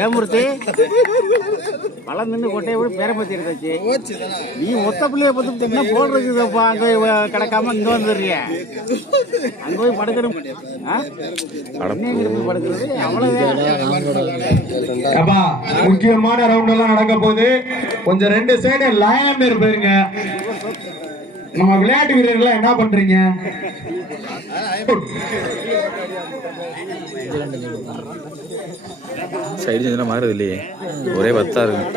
ஏன் மூர்த்தி பழம் நின்று கொட்டையை விட பேரை பத்தி எடுத்தாச்சு. நீ மொத்த பிள்ளைய பத்தி என்ன போடுறதுப்பா அங்க கிடக்காம இங்க வந்துடுறிய. அங்க போய் படுக்கணும். படுக்கிறது? அவ்வளவுதான். முக்கியமான ரவுண்ட் எல்லாம் நடக்க போகுது. கொஞ்சம் ரெண்டு சைடு லைன் பேர் போயிருங்க. நம்ம விளையாட்டு வீரர்கள் என்ன பண்றீங்க? சைடு செஞ்செல்லாம் மாறுது இல்லையே ஒரே பத்தா இருக்கும்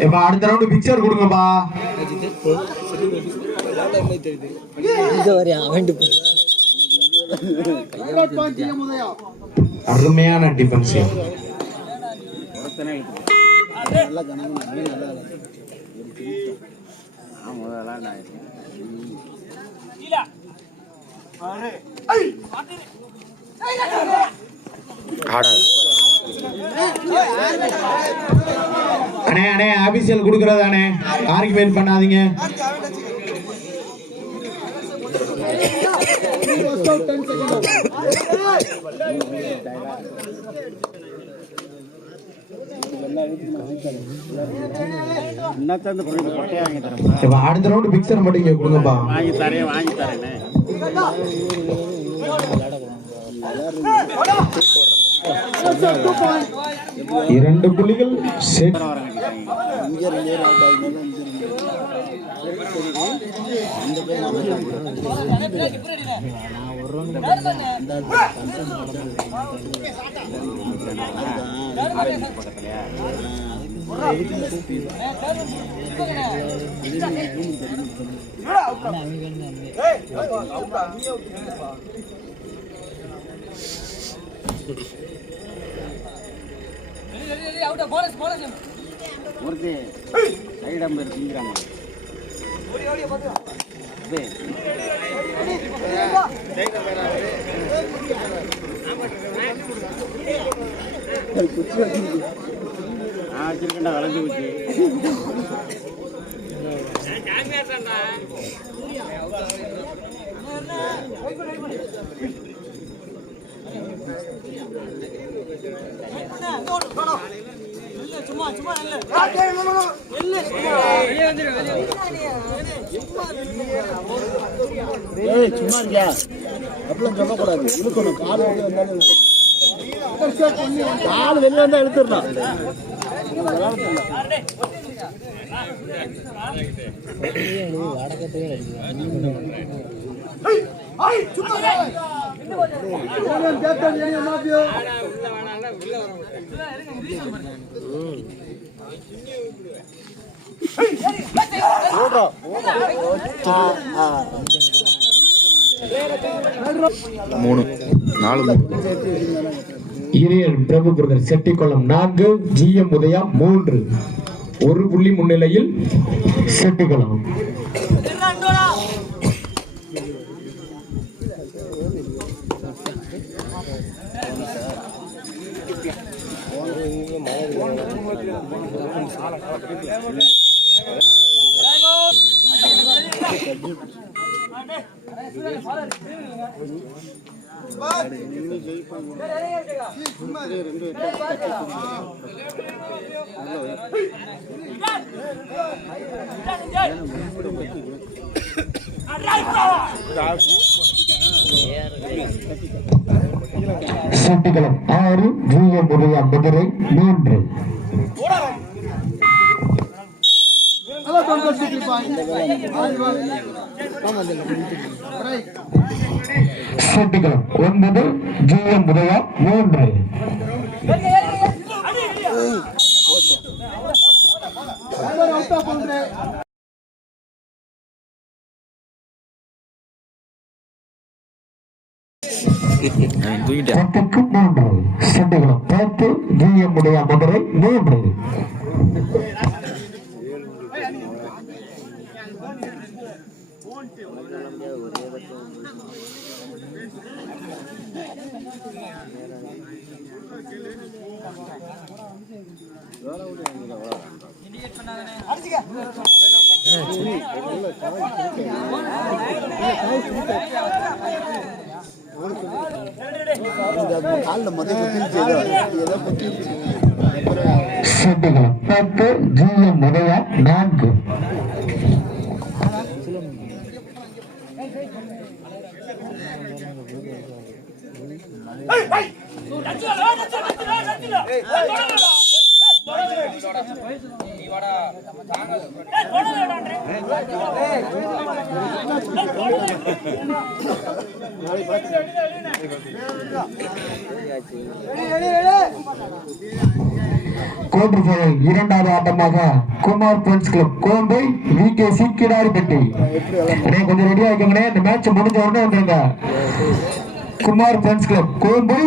இப்ப அடுத்த ரவுண்ட் பிக்சர் கொடுங்கப்பா. அருமையான டிஃபென்ஸ் ஆடா அண்ணே அண்ணே ஆபீசியல் கொடுக்கறதானே ஆர்குமெண்ட் பண்ணாதீங்க இன்னத்த அந்த பொண்ணு கொட்டையா வாங்கி தரேன் இப்ப அடுத்த ரவுண்ட் பிக்சர் மட்டும் இங்க கொடுங்கப்பா. வாங்கி தரேன் வாங்கி தரேன் இரண்டு புள்ளிகள் செட் மூர்த்தி சைடு அம்பர் திங்கிறாங்க வச்சிருக்கேன்டா வளைஞ்சு போச்சு சும்மா சும்மா இல்ல இல்ல வெளியே வந்துடும் ஏய் சும்மா இருக்கியா? அப்படிலாம் சொல்லக்கூடாது. இழுக்கணும். கால் வெளியே வந்தாலும் கால் வெளியே வந்தா இழுத்துடணும் மூணு. நாலு இரியல் பிரபு பிரதர் செட்டிக்குளம் நான்கு ஜிஎம் உதயா மூன்று. ஒரு புள்ளி முன்னிலையில் செட்டிக்குளம். சூட்டிகளும் ஆறு ஜிஎம் உதயா மதுரை மூன்று செட்டிக்குளம் ஒன்பது ஜிஎம் உதயா மூன்று. பத்துக்கு மூன்று. சண்டைகளும் பத்து ஜிஎம் உடைய மதுரை மூன்று. செட்டுகள் பத்து ஜிஎம் உதயா நான்கு கோட்டு ஃபைனல் இரண்டாவது ஆட்டமாக Kumar friends club Kombai V K C Kidaripatti. கொஞ்சம் ரெடி ஆகிக்கோங்க இந்த மேட்ச் முடிஞ்ச உடனே வந்துருங்க. குமார் பிரெண்ட்ஸ் கிளப் கோம்பை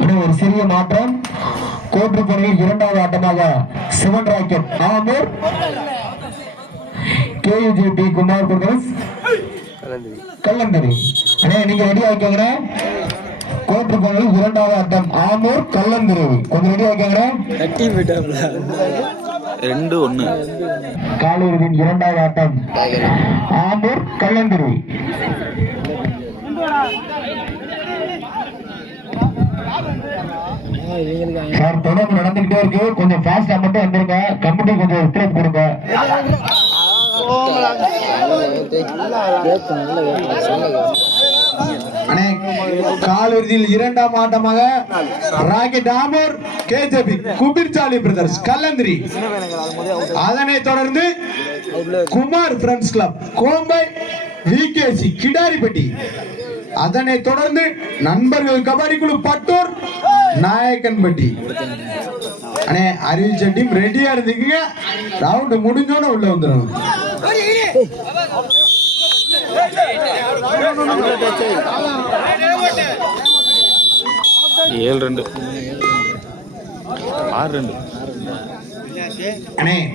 அண்ணே, ஒரு சிறிய மாற்றம். கோட்டு பணியில் இரண்டாவது ஆட்டமாக Sivan rocket. Amur. KUGP Kumar brothers Kallandari. அண்ணே நீங்க ரெடி ஆக்கிக்கோங்கண்ணே கோட்டு பணியில் இரண்டாவது ஆட்டம். ஆமூர் கல்லந்தரி. கொஞ்சம் ரெடி ஆக்கிக்கோங்கண்ணே ரெண்டு ஒன்று காலூரின் இரண்டாவது ஆட்டம் ஆம்பூர் கல்லந்திரி சார் தொடர்ந்து நடந்துகிட்டே இருக்கு கொஞ்சம் ஃபாஸ்டா மட்டும் வந்துருங்க கமிட்டி கொஞ்சம் ஒத்துழைப்பு கொடுங்க அண்ணே காலிறுதியில் இரண்டாம் ஆட்டமாக ராகி டாமூர் கேஜேபி குபிர்சாலி பிரதர்ஸ் கல்லந்திரி. அதனைத் தொடர்ந்து Kumar friends club Kombai VKC Kidaripatti. அதனைத் தொடர்ந்து நண்பர்கள் கபடி குழு பட்டூர் நாயக்கன்பட்டி. அண்ணே அறிவிச்ச டீம் ரெடியா இருந்துக்குங்க ரவுண்ட் முடிஞ்சோன்னு உள்ள வந்துடும் ஏழு ரெண்டு. ஆறு ரெண்டு.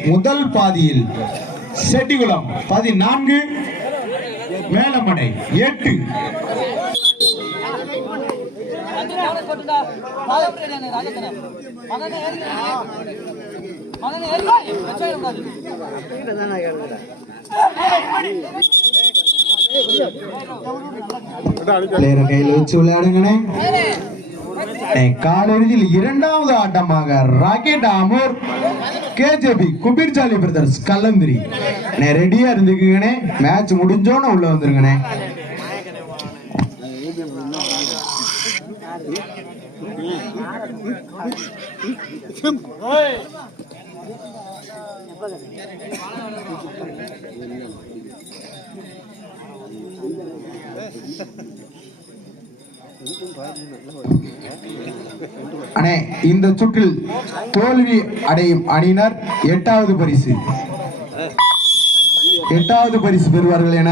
முதல் பாதியில் செட்டிகுளம் பதினான்கு மேலமடை எட்டு. பிளேயரை கையில் வச்சு விளையாடுங்கண்ணே. அண்ணே, காலிறுதியில் இரண்டாவது ஆட்டமாக ராக்கெட் அமோர் கேஜேபி குபிர்ஜாலி பிரதர்ஸ் கல்லந்திரி. அண்ணே ரெடியா இருந்துக்குங்கண்ணே. மேட்ச் முடிஞ்சோன்னு உள்ள வந்துருங்கண்ணே. அண்ணே இந்த சுற்றில் தோல்வி அடையும் அணியினர் எட்டாவது பரிசு எட்டாவது பரிசு பெறுவார்கள் என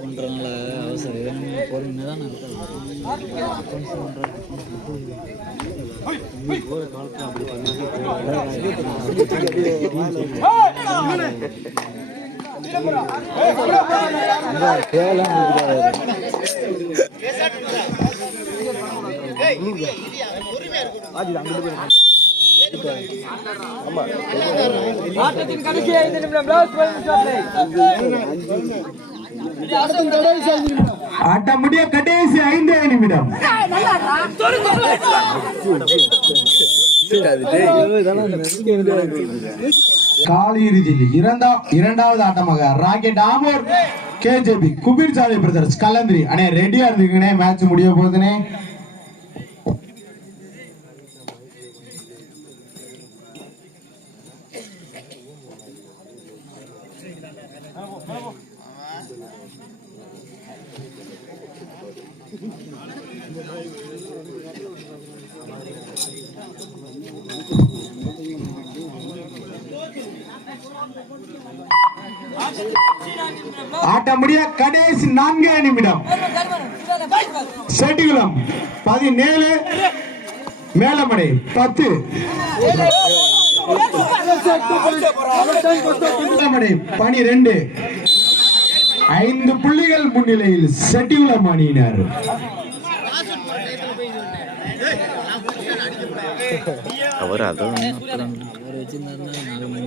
பண்றதுனால அவசரம் வேணுமே பொறுமையாக தான் ஆட்டம் முடிய கடைசி ஐந்து நிமிடம். காலிறுதியில் இரண்டாம் இரண்டாவது ஆட்டமாக ராக்கெட் ஆமோர் கேஜேபி குபீர் சாலை பிரதர்ஸ் கலந்திரி அண்ணே ரெடியா இருந்துக்குங்கண்ணே மேட்ச் முடிய போகுதுனே ஆட்டம் முடிய கடைசி நான்கே நிமிடம். செட்டிகுளம் பதினேழு மேலமடை பத்து. மேலமடை பனிரெண்டு. ஐந்து புள்ளிகள் முன்னிலையில் செட்டிகுளம் அணியினர். அவர் அதான் அவர் வச்சிருந்தாருன்னா நல்ல மணி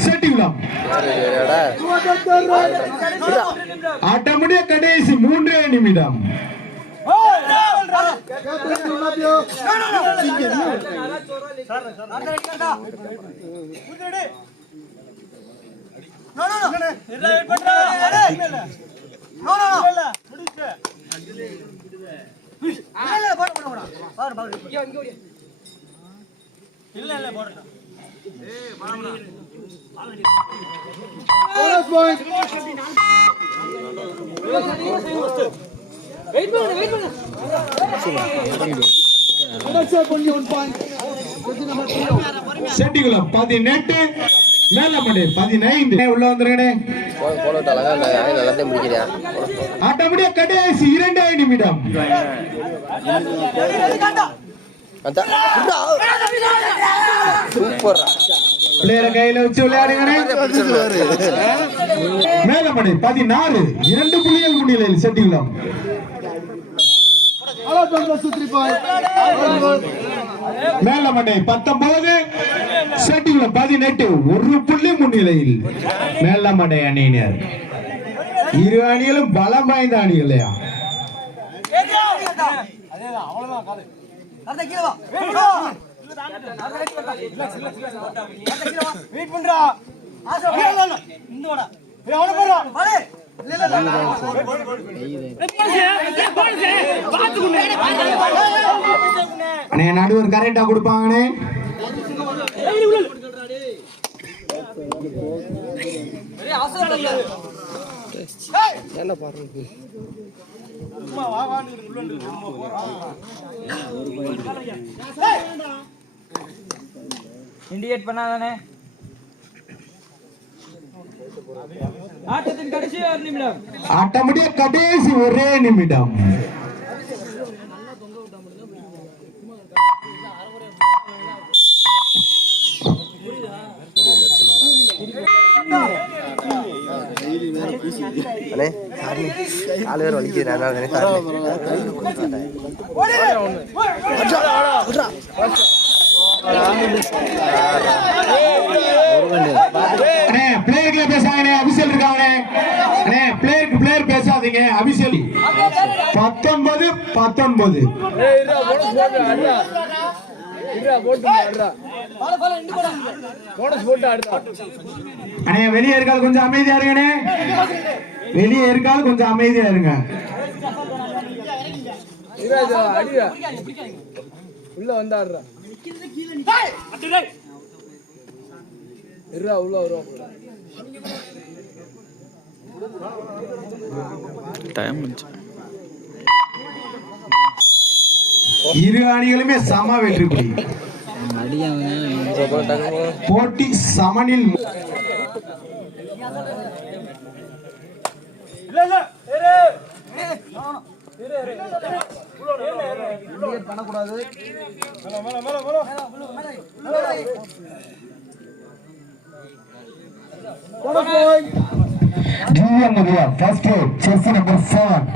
ரைட் செட்டிகுளம் ஆட்டம் முடிய கடைசி மூன்றே நிமிடம் செட்டிகுளம் பதினெட்டு மேலமடை பதினைந்து. உள்ள வந்துருங்கண்ணே. போனோட்டு அழகா இல்லை அவன் நல்லா முடிக்கிறியா ஆட்டம் முடிய கடைசி இரண்டே நிமிடம். அதான் சூப்பர்ரா பிளேயரை கையில வச்சு விளையாடுங்க மேலமடை பதினாறு இரண்டு புள்ளிகள் முன்னிலையில் செட்டிகுளம் மேலமடை பத்தொன்பது செட்டிகுளம் பதினெட்டு ஒரு புள்ளி முன்னிலையில். மேலமடை அணியினர். இரு அணிகளும் பலம் வாய்ந்த அணிகளையா அண்ணே நடுவர் கரெக்டா கொடுப்பாங்கண்ணே. என்ன பாருங்க இண்டிகேட் பண்ணாதானே? ஆட்டத்தின் கடைசி ஒரு நிமிடம். ஆட்டம் முடிய கடைசி ஒரே நிமிடம். அண்ணே சாரி. கால் வலிக்குது அதனால தானே பேசாதீங்க பத்தொன்பது பத்தொன்பது. அண்ணே வெளியே இருக்காது கொஞ்சம் அமைதியா இருங்கண்ணே. வெளியே இருக்காது கொஞ்சம் அமைதியா இருங்க. உள்ள வந்தாடுறா. இருடா உள்ள வருவா டைம் இரு அணிகளுமே சம வெற்றி போட்டி சமனில் GM Udhaya first chest number seven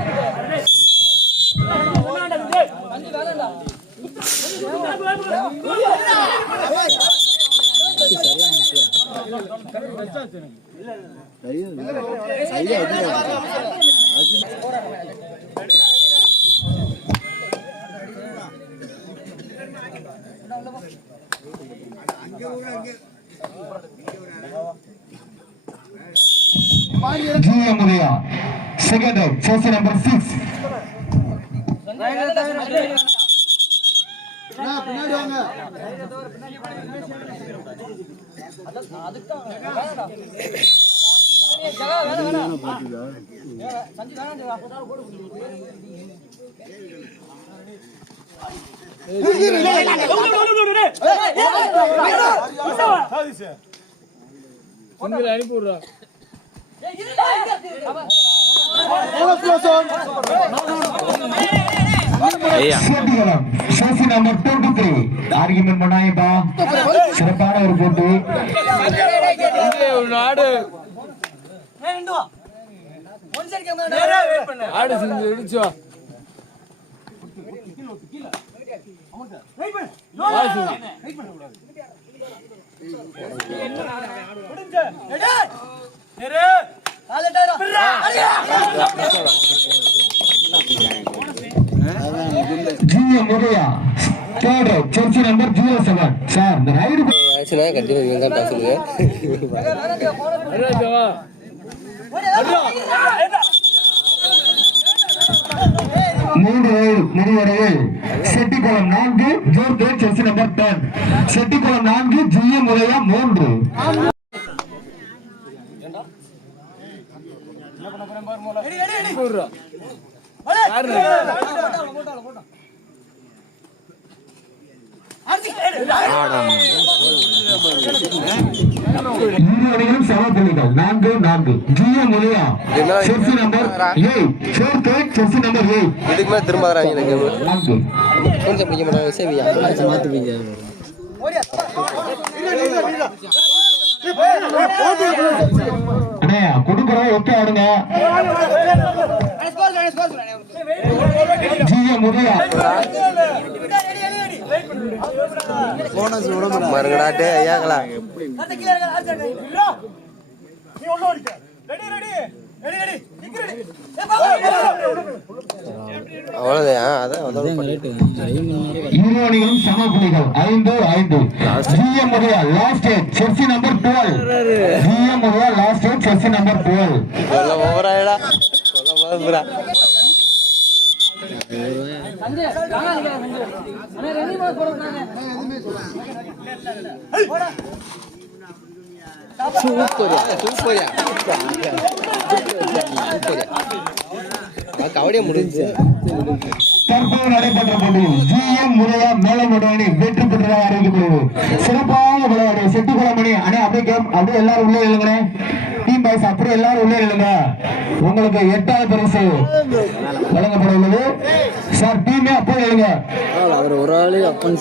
GM Udhaya. Second out chest number six அனுப்பி விடுறா ஏய்யா போட்டிகளம் chest number two three argument பண்ணாயப்பா சிறப்பான ஒரு போட்டு ஆடு. GM Udhaya third out chest number zero seven sir இந்த ரைடு ஆச்சுன்னா கண்டிப்பாக இவங்க தான் வா மூன்று முடிவடையில் செட்டிக்குளம் நான்கு ஜோர்கே செஸ் நம்பர் டென் செட்டிக்குளம் நான்கு ஜிஎம் உதயா மூன்று. விடுறா யாரு இரு அணிகளும் சம புள்ளிகள் நான்கு GM number eight fourth eight chest number eight இதுக்கு மேலே திரும்ப வராங்க நான்கு. கொஞ்சம் பிடிக்க மாட்டாங்க சேவியா மாற்றி பிடிக்காது அண்ணே கொடுக்குறோம் ஒக்க ஆடுங்க. ஜிஎம் உதயா மறுகடாட்டு ஐயாங்களா சம புள்ளிகள் ஐந்து ஐந்து GM last eight chest number twelve GM last eight chest number twelve சொல்ல ஓவராயடா கபடியா முடிஞ்சு. தற்போது நடைபெற்ற போட்டியில் ஜிஎம் உதயா மேலமடு அணி வெற்றி பெற்றதாக அறிவிக்கப்படுகிறது சிறப்பான விளையாடு. செட்டிக்குளம் அணி அணி அப்படியே கேம் அப்படியே எல்லாரும் உள்ளே இல்லைங்க டீம் பாய்ஸ் அப்புறம் எல்லாரும் உள்ளே இல்லைங்க உங்களுக்கு எட்டாவது பரிசு வழங்கப்பட உள்ளது. சார் டீமே அப்போ எழுங்க அவர் ஒரு ஆளு அப்பன்